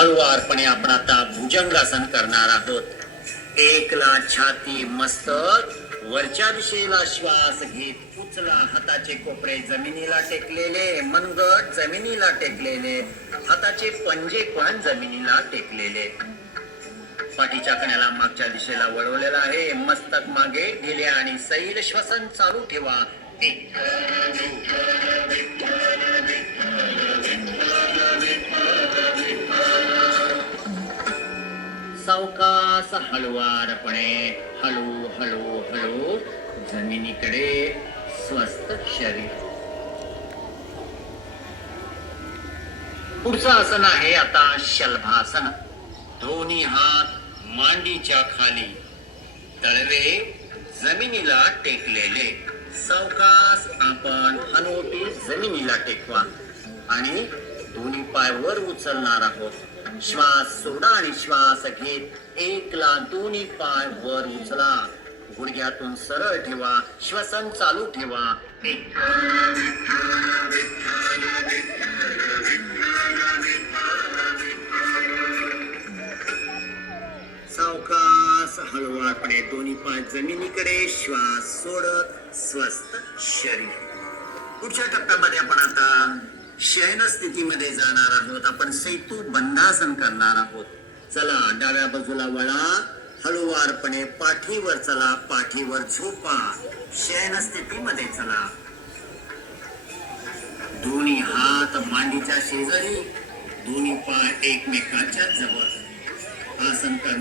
हळुवारपणे आपण आता भुजंगासन करणार आहोत। एकला छाती मस्तक, वरच्या दिशेला श्वास घेत उचला। हाताचे कोपरे जमिनीला टेकलेले, मनगट जमिनीला टेकलेले, हाताचे पंजे पण जमिनीला टेकलेले। पाठीच्या कण्याला मागच्या दिशेला वळवलेला आहे, मस्तक मागे गेले आणि सैल श्वसन चालू ठेवा। एक, सावकाश हळुवारपणे, हळू हळू हळू जमिनीकडे स्वस्थ शरीर। पुढचं आसन आहे आता शलभासन। दोन्ही हात मांडीच्या खाली, तळवे जमिनीला टेकलेले। सावकाश आपण हनुवटी जमिनीला टेकवा आणि दोन्ही पाय वर उचलणार आहोत। श्वास सोडा आणि श्वास घेत एकला दोन्ही पाय वर उचला। गुडघ्यातून सरळ ठेवा, श्वसन चालू ठेवा। एक, सावकाश हळुवारपणे दोन्ही पाय जमिनीकडे, श्वास सोडत स्वस्थ शरीर। पुढच्या टप्प्यामध्ये आपण आता शयन स्थितीमध्ये जाणार आहोत। आपण सेतू बंधासन करणार आहोत। चला डाव्या बाजूला वळा, हळुवारपणे पाठीवर चला, पाठीवर झोपा, शयन स्थितीमध्ये चला। दोन्ही हात मांडीच्या शेजारी, दोन्ही पाय एकमेकांच्या जवळ। आसन करणार